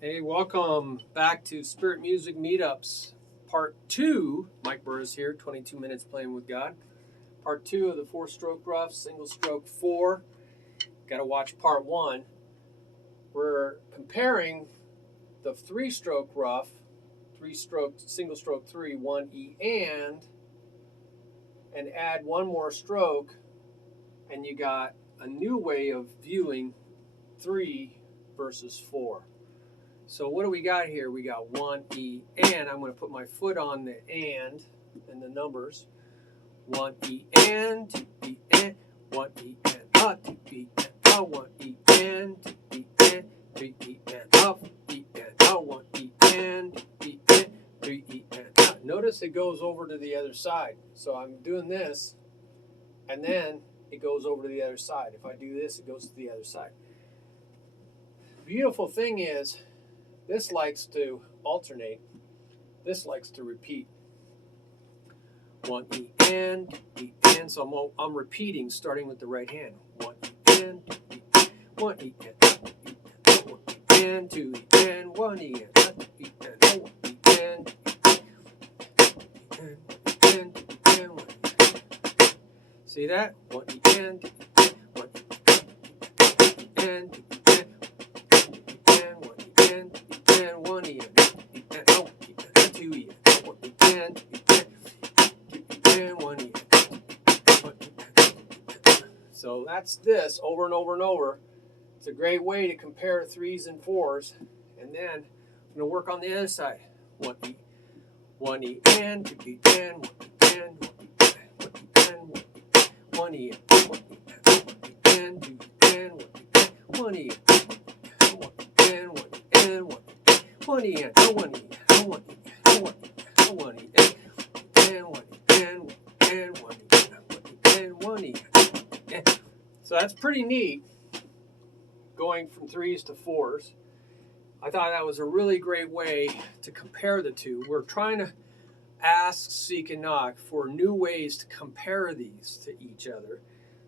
Hey, welcome back to Spirit Music Meetups, Part 2. Mike Burris here, 22 Minutes Playing with God. Part 2 of the 4-stroke Ruff, single stroke 4. Got to watch Part 1. We're comparing the 3-stroke Ruff, 3-stroke, single stroke 3, 1E, and add one more stroke, and you got a new way of viewing 3 versus 4. So what do we got here? We got 1E and. I'm going to put my foot on the and the numbers. 1E and, 2E and, 1E and, 2E and, 1E and, 2E and, 3E and, E and, 1E and, 2E and, 3E and. Notice it goes over to the other side. So I'm doing this, and then it goes over to the other side. If I do this, it goes to the other side. The beautiful thing is, this likes to alternate. This likes to repeat. 1E and, 2E and. So I'm repeating, starting with the right hand. 1E and, 2E, 1E and, 2E and, 1E and, 2E and, 1E and, 2E and, 1E. See that? 1E and, 1E and, 2E and, 1E and, 1E and, 2E and, 1E. So that's this over and over and over. It's a great way to compare 3s and 4s. And then I'm going to work on the other side. 1E, 1E and, 2E and, 1E and, 1E and, 1E and, 2E and, 1E and, 1E and, 1E and, 1E and. So that's pretty neat, going from 3s to 4s. I thought that was a really great way to compare the two. We're trying to ask, seek, and knock for new ways to compare these to each other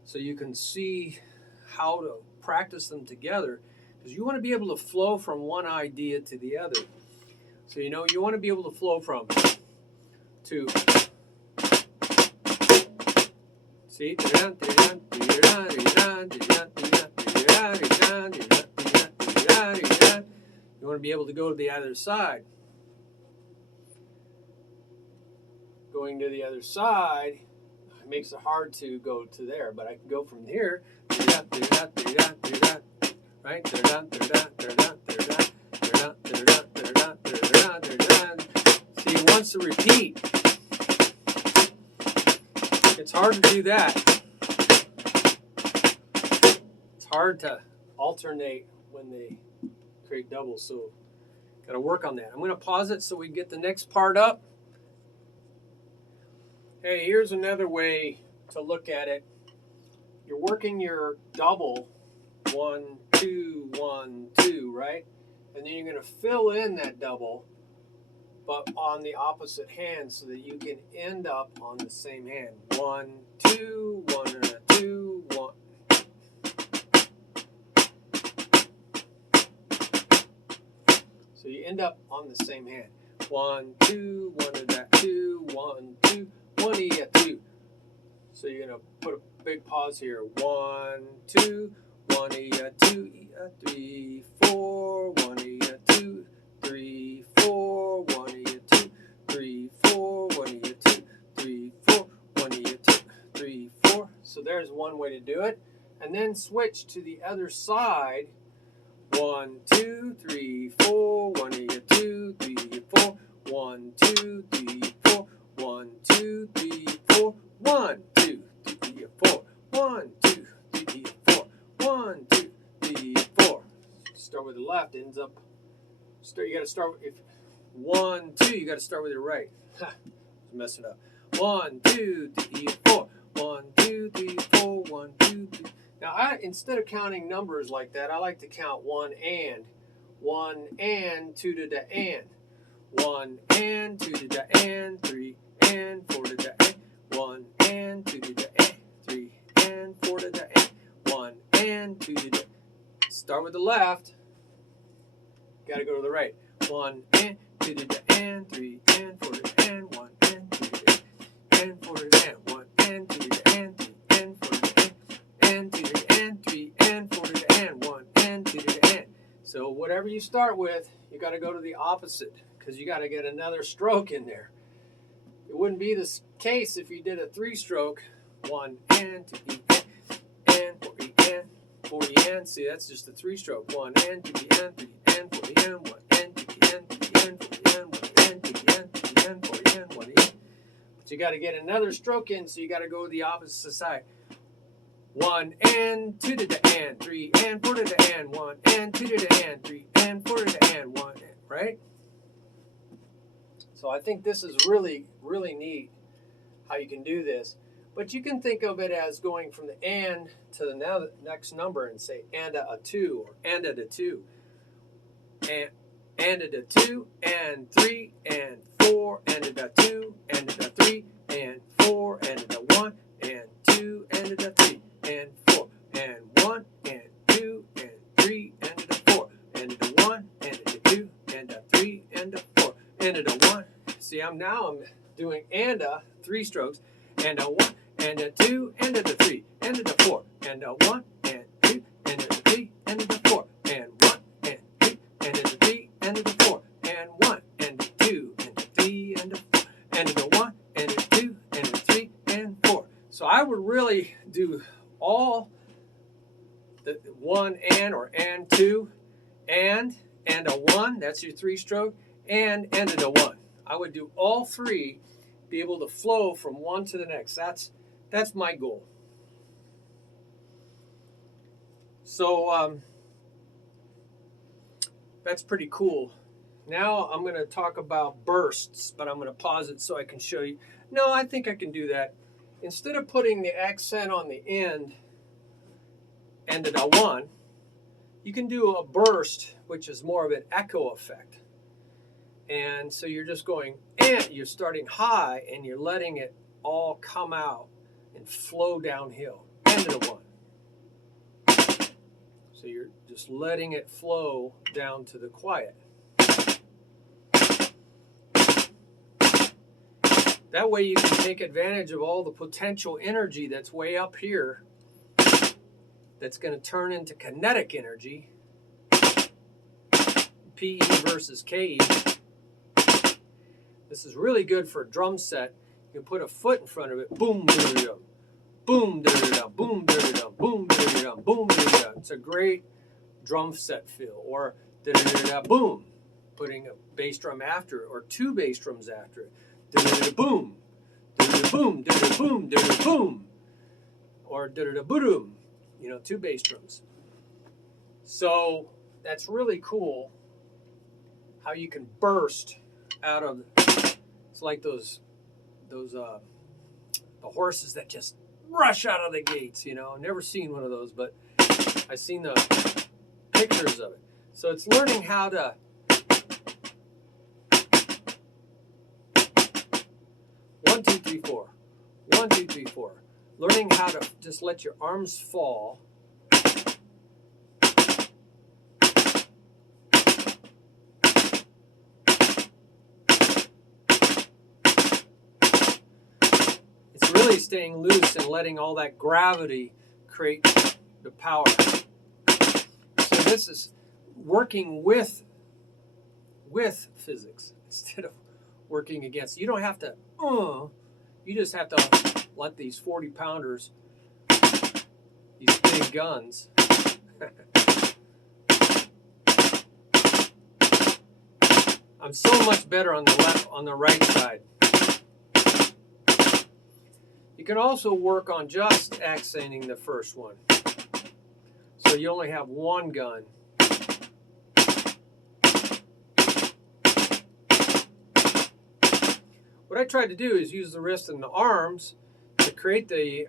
so you can see how to practice them together, because you want to be able to flow from one idea to the other. So you want to be able to flow from to see. You want to be able to go to the other side. Going to the other side, it makes it hard to go to there, but I can go from here. Right? See, he wants to repeat. It's hard to do that. It's hard to alternate when they create doubles, so got to work on that. I'm going to pause it so we can get the next part up. Hey, here's another way to look at it. You're working your double 1, 2, 1, 2, right? And then you're going to fill in that double, but on the opposite hand, so that you can end up on the same hand. 1, 2, 1, and a 2, 1. So you end up on the same hand. 1, 2, 1 and that 2, 1, 2, 1E at 2. So you're going to put a big pause here. 1, 2, 1E at 2E at 3, 4, 1E at 2, 3, 4, 1E at 2, 3, 4, 1E at 2, 3, 4, 1E at 2, 3, 4. So there's one way to do it. And then switch to the other side. 1, 2, 3, 4, 1E at 2, 3, 4, 1, 2, 3, 4, 1, 2, 3, 4, 1, 2, 3, 4, 1, 2, 3, 4, 1, 2, 3, 4. Start with the left, ends up. You got to start with 1, 2. You got to start with your right. Mess it up. 1, 2, 3, 4. 1, 2, 3, 4. 1, 2, 3. Now, instead of counting numbers like that, I like to count 1 and 2 to the and. 1 and 2 to the and, 3 and 4 to the and. 1 and 2 to the and, 3 and 4 to the and. 1 and 2 to the. Start with the left. got to go to the right. 1 and 2 to the and 3 and 4 to the and 1 and 2 to the and 4 to the and 1 and 2 to the and 3 and 4 to the and 2 to the and 3 and 4 to the and 1 and 2 to the and. So whatever you start with, you got to go to the opposite because you got to get another stroke in there. It wouldn't be this case if you did a 3-stroke. 1 and 2 E and 4 E and 4 E and. See, that's just a 3-stroke. 1 and 2 E and 3 and 4 E and 1 and 2 E and 3 and 4 E and 1 and 2 E and 3 and 4 E and 1 E. But you got to get another stroke in, so you got to go to the opposite side. 1 and 2 to the and 3 and 4 to the and 1 and 2 to the and 3 and 4 to the and 1, right? So I think this is really, really neat how you can do this. But you can think of it as going from the and to the next number and say and a 2 or and a 2. And a 2 and 3 and 4 and a 2 and a 3 and 4 and a 1 and 2 and a 3 and 4 and 1 and 2 and 3 and a 4 and a 1 and a 2 and a 3 and a 4 and a 1. See, I'm doing and a 3 strokes and a 1 and a 2 and a 3 and a 4 and a 1 and 2 and a 3 and a 4 and 1 and 2 and a 3 and a 4 and 1 and a 2 and a 3 and a 4 and a 1 and a 2 and a 3 and 4. So I would really do all the 1 and or and 2 and a 1. That's your 3-stroke and a 1. I would do all 3, be able to flow from one to the next. That's my goal. So that's pretty cool. Now I'm going to talk about bursts, but I'm going to pause it so I can show you. No, I think I can do that. Instead of putting the accent on the end and a 1, you can do a burst, which is more of an echo effect. And so you're just going, and you're starting high, and you're letting it all come out and flow downhill. And a 1. So you're just letting it flow down to the quiet. That way you can take advantage of all the potential energy that's way up here that's going to turn into kinetic energy. PE versus KE. This is really good for a drum set. You can put a foot in front of it. Boom, da-da-da, boom, da-da-da, boom, da-da-da, boom, da-da-da, boom, da-da-da. It's a great drum set feel. Or da-da-da-da, boom, putting a bass drum after it, or 2 bass drums after it. Da-da-da, boom, da-da-da, boom, da-da-da, boom, da-da-da, boom. Or da-da-da, boom, 2 bass drums. So that's really cool how you can burst out of. It's like those the horses that just rush out of the gates. Never seen one of those, but I've seen the pictures of it. So it's learning how to 1, 2, 3, 4, 1, 2, 3, 4. Learning how to just let your arms fall. Really staying loose and letting all that gravity create the power. So this is working with physics instead of working against. You don't have to, you just have to let these 40-pounders, these big guns, I'm so much better on the right side. You can also work on just accenting the first one. So you only have 1 gun. What I tried to do is use the wrist and the arms to create the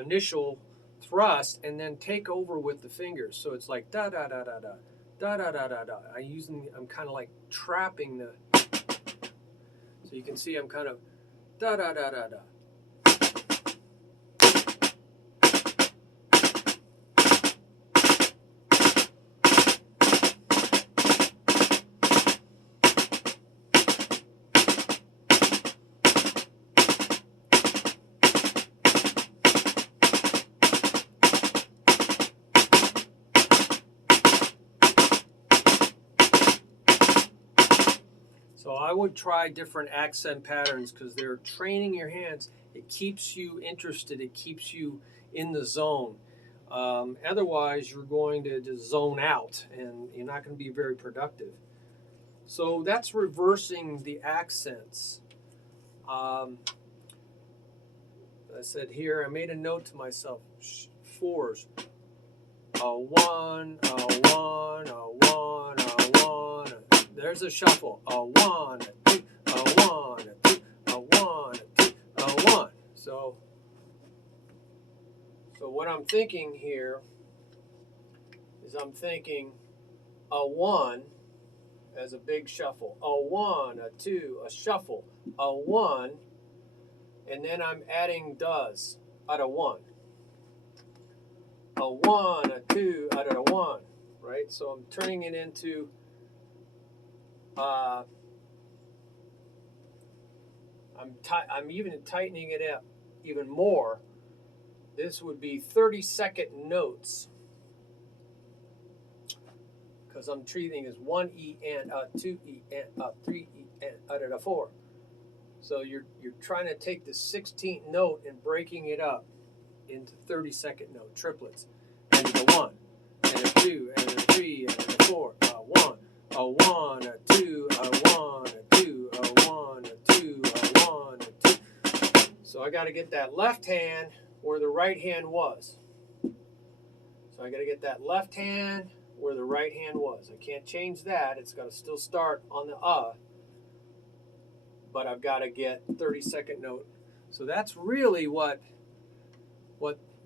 initial thrust and then take over with the fingers. So it's like da da da da da da da da da da. I'm kind of like trapping the. So you can see I'm kind of da da da da da. I would try different accent patterns because they're training your hands. It keeps you interested. It keeps you in the zone. Otherwise, you're going to just zone out and you're not going to be very productive. So that's reversing the accents. I said here, I made a note to myself, fours. A one, a one, a one, a one. There's a shuffle. A one, a two, a one, a two, a one, a two, a one. So what I'm thinking here is I'm thinking a one as a big shuffle. A one, a two, a shuffle, a one, and then I'm adding does out of one. A one, a two, out of a one, right? So I'm turning it into I'm even tightening it up even more. This would be 30-second notes because I'm treating as 1 E and a 2 E and a 3 E and a 4. So you're trying to take the 16th note and breaking it up into 30-second note triplets, and a 1 and a 2 and a 3 and a 4. A 1, a 2, a 1, a 2, a 1, a 2, a 1, a 2. So I got to get that left hand where the right hand was. So I got to get that left hand where the right hand was. I can't change that. It's got to still start on the but I've got to get 30-second note. So that's really what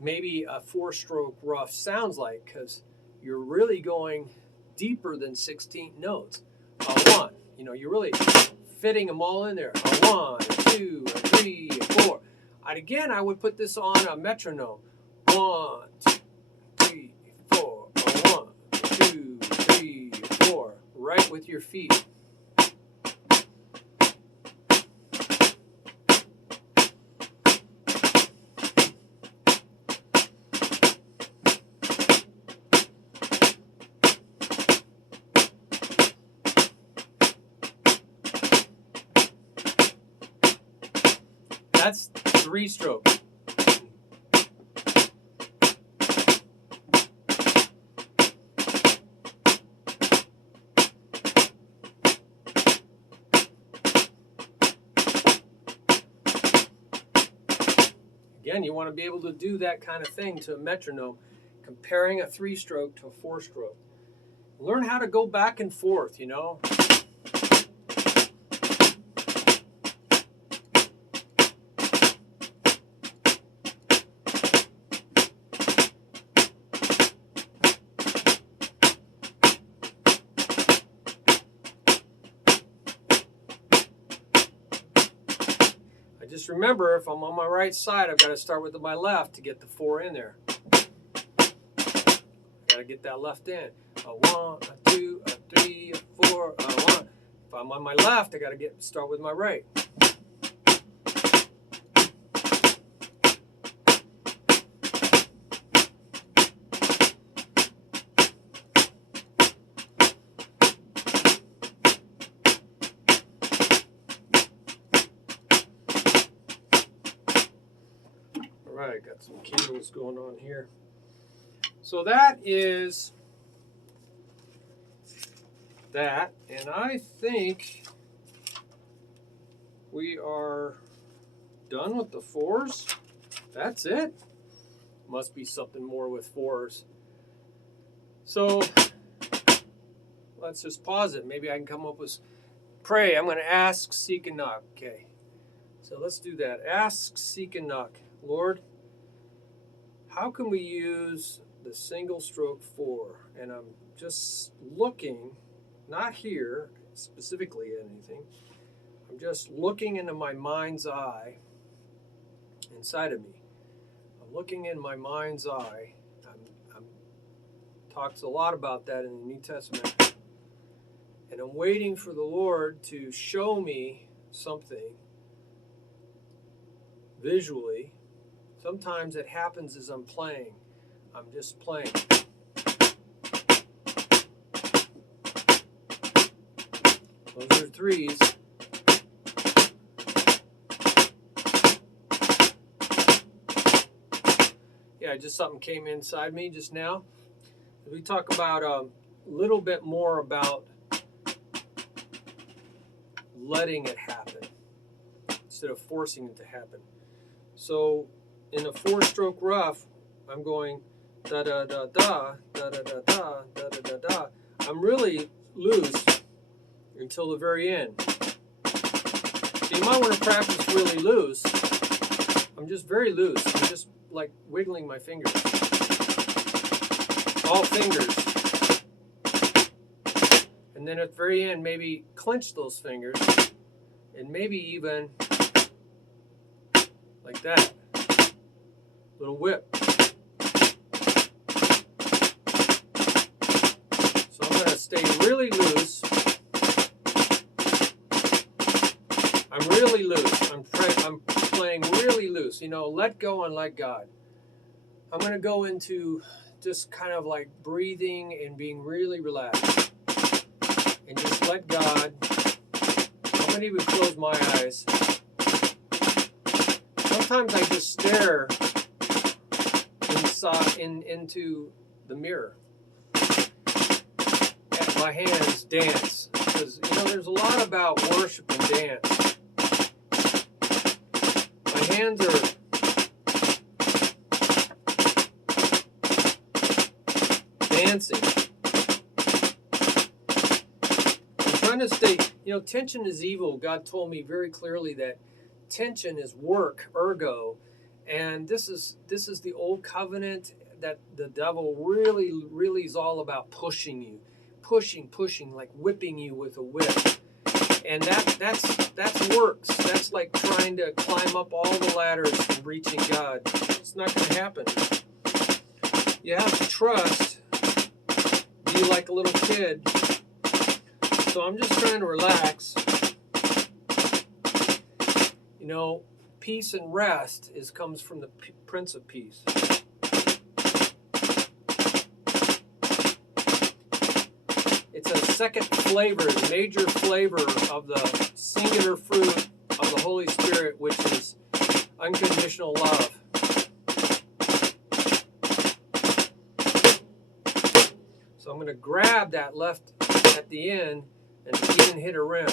maybe a 4-stroke Ruff sounds like, because you're really going deeper than 16 notes. A 1, you're really fitting them all in there. A 1, a 2, a 3, a 4. And again, I would put this on a metronome. 1, 2, 3, 4. A 1, 2, 3, 4. Right with your feet. That's 3-stroke. Again, you want to be able to do that kind of thing to a metronome, comparing a 3-stroke to a 4-stroke. Learn how to go back and forth, Just remember, if I'm on my right side, I've got to start with my left to get the 4 in there. Got to get that left in. A 1, a 2, a 3, a 4, a 1. If I'm on my left, I got to start with my right. Alright, got some candles going on here. So that is that, and I think we are done with the 4s. That's it. Must be something more with 4s. So let's just pause it. Maybe I can come up with pray. I'm going to ask, seek, and knock. Okay. So let's do that. Ask, seek, and knock. Lord, how can we use the single stroke 4? And I'm just looking, not here specifically at anything. I'm just looking into my mind's eye inside of me. I'm looking in my mind's eye. Talks a lot about that in the New Testament. And I'm waiting for the Lord to show me something visually. Sometimes it happens as I'm playing. I'm just playing. Those are 3s. just something came inside me just now. We talk about a little bit more about letting it happen instead of forcing it to happen. So in a 4-stroke Ruff, I'm going da da da da da da da da da da da da. I'm really loose until the very end. So you might want to practice really loose. I'm just very loose. I'm just like wiggling my fingers. All fingers. And then at the very end, maybe clench those fingers. And maybe even like that. Little whip. So I'm going to stay really loose. I'm really loose. I'm playing really loose. You know, let go and let God. I'm going to go into just kind of like breathing and being really relaxed. And just let God. I'm going to even close my eyes. Sometimes I just stare into the mirror. And my hands dance. Because, you know, there's a lot about worship and dance. My hands are dancing. I'm trying to stay, you know, tension is evil. God told me very clearly that tension is work, ergo. And this is the old covenant that the devil really is all about pushing you. Pushing, like whipping you with a whip. And that's works. That's like trying to climb up all the ladders and reaching God. It's not going to happen. You have to trust. Be like a little kid. So I'm just trying to relax. You know, peace and rest comes from the Prince of Peace. It's a second flavor, the major flavor of the singular fruit of the Holy Spirit, which is unconditional love. So I'm going to grab that left at the end and even hit a rim.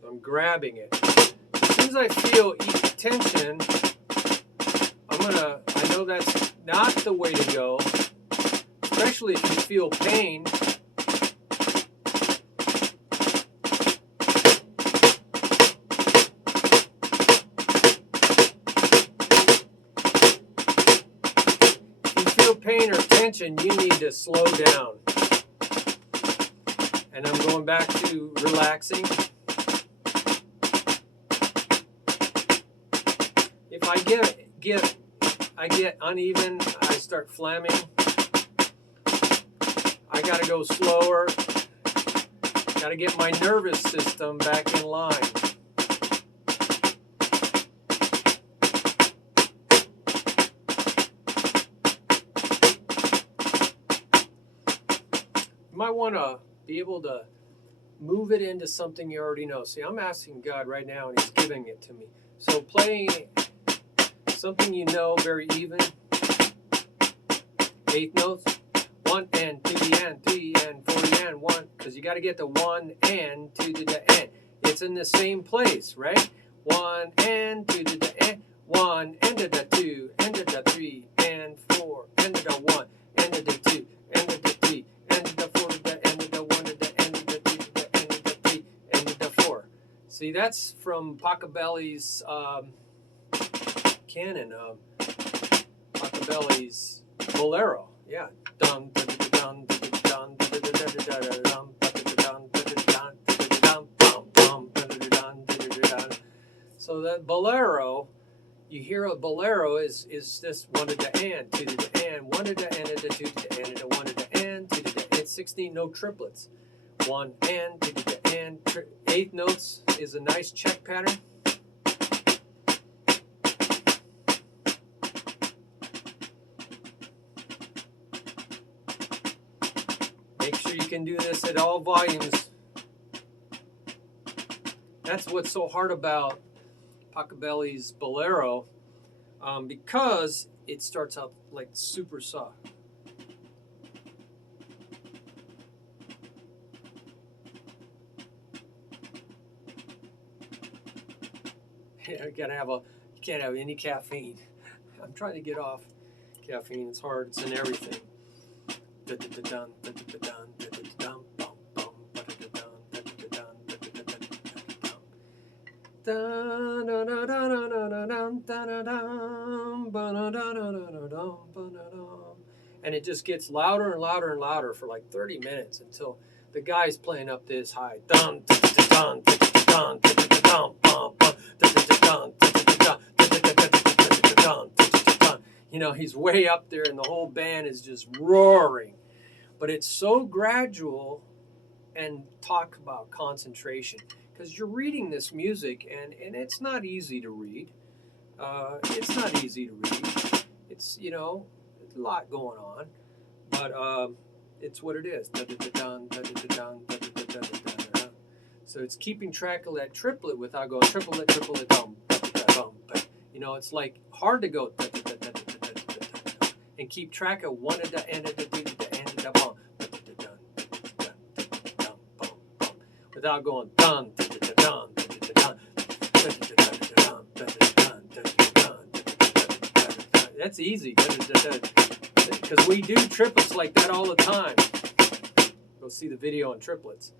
So I'm grabbing it. As soon as I feel tension, I know that's not the way to go, especially if you feel pain. If you feel pain or tension, you need to slow down. And I'm going back to relaxing. If I get uneven, I start flamming. I gotta go slower. Gotta get my nervous system back in line. You might want to be able to move it into something you already know. See, I'm asking God right now, and He's giving it to me. So playing something you know, very even. 8th notes. 1 and 2 the and 3 and 4 the and 1, because you got to get the 1 and 2 to the and. It's in the same place, right? 1 and 2 to the and 1 and to the 2 and to the 3 and 4 and to the 1 and to the 2 and to the 3 and to the 4 to the and to the 1 to the and to the 2 to the and to the 3 and to the 4. See, that's from Pachelbel's canon, Pachelbel's Bolero. Yeah. Dun dun dun dun dun dun dun. So that bolero, you hear a bolero is this 1 to the and 2 to the and 1 to the and to the 2 to the and to the 1 to the and 2 to the and. 16 note triplets. 1 and 2 to the and. 8th notes is a nice check pattern. Make sure you can do this at all volumes. That's what's so hard about Pachelbel's Bolero, because it starts out like super soft. You can't have any caffeine. I'm trying to get off caffeine. It's hard. It's in everything. And it just gets louder and louder and louder for like 30 minutes until the guy's playing up this high. You know, he's way up there and the whole band is just roaring. But it's so gradual, and talk about concentration. Because you're reading this music and it's not easy to read. It's not easy to read. It's, you know, a lot going on. But it's what it is. So it's keeping track of that triplet without going triplet, triplet, dum. You know, it's like hard to go and keep track of one of the end of the bum without going dun dun dun. That's easy because we do triplets like that all the time. Go see the video on triplets.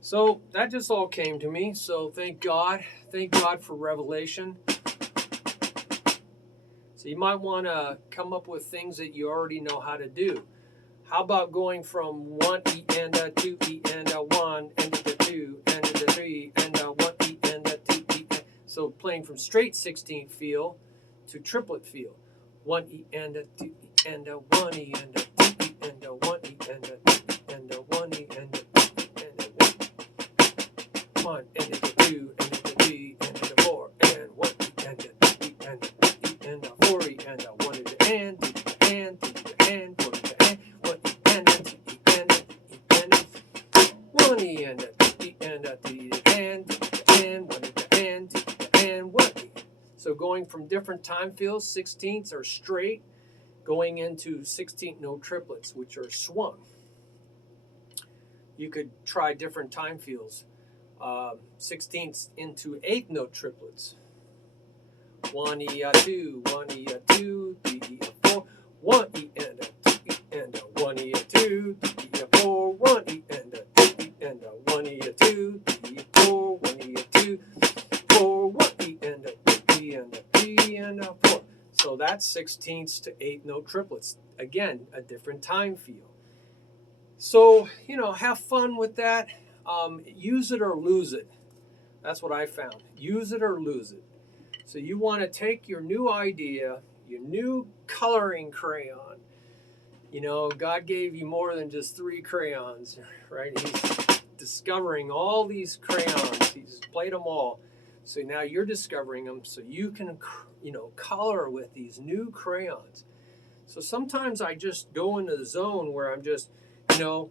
So that just all came to me. So thank God for revelation. So you might want to come up with things that you already know how to do. How about going from 1 E and a 2 E and a 1 and a 2 and a 3 and a 1 E and a 2 E. So playing from straight 16th feel to triplet feel. 1 E and a 2 E and a 1 E and a 2 E and a 1 E and a 2 E and a 1 E and a 2 E and a 1 and a 2 and a 3 and a 4 and 1 E and a 2 E and a 2 E and a 4 E and a 1 E and 2 E and 2 E and 4 E and 1 E and a 2 E and a 2 E and a 1 E and a 2 E and a 2 E and 2 E and 1 E and 2 E and 1 E. So going from different time feels, 16ths are straight, going into 16th note triplets, which are swung. You could try different time feels. 16ths into 8th note triplets. 1 E a 2, 1 E a 2, 3 E a 4, 1 E and a 2 E and a 1 E a 2, 3 E a 4, 1 E and a 2 E and a 1 E a 2, 3 E a 4, 1 E a 2, 4, 1 E and a 2 E and a 3 and a 4. So that's 16ths to 8th note triplets. Again, a different time feel. So, you know, have fun with that. Use it or lose it. That's what I found. Use it or lose it. So you want to take your new idea, your new coloring crayon. You know, God gave you more than just 3 crayons, right? He's discovering all these crayons. He's played them all. So now you're discovering them so you can, you know, color with these new crayons. So sometimes I just go into the zone where I'm just, you know,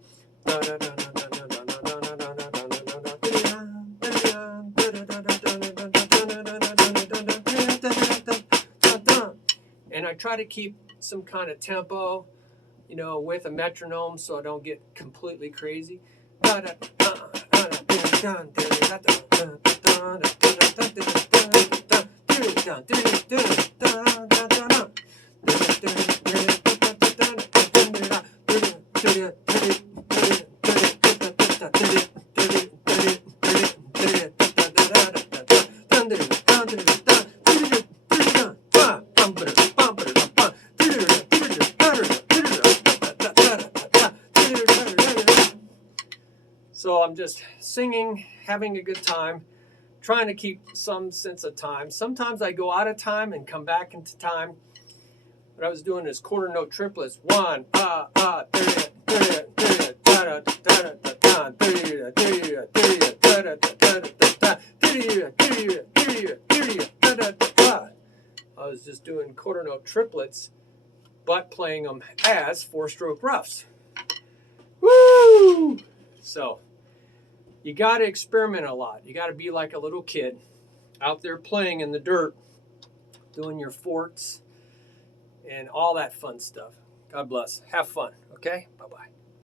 and I try to keep some kind of tempo, you know, with a metronome so I don't get completely crazy. So I'm just singing, having a good time, trying to keep some sense of time. Sometimes I go out of time and come back into time. What I was doing is quarter note triplets. 1, I was just doing quarter note triplets, but playing them as 4-stroke ruffs. Woo! So You got to experiment a lot. You got to be like a little kid out there playing in the dirt, doing your forts and all that fun stuff. God bless. Have fun, okay? Bye-bye.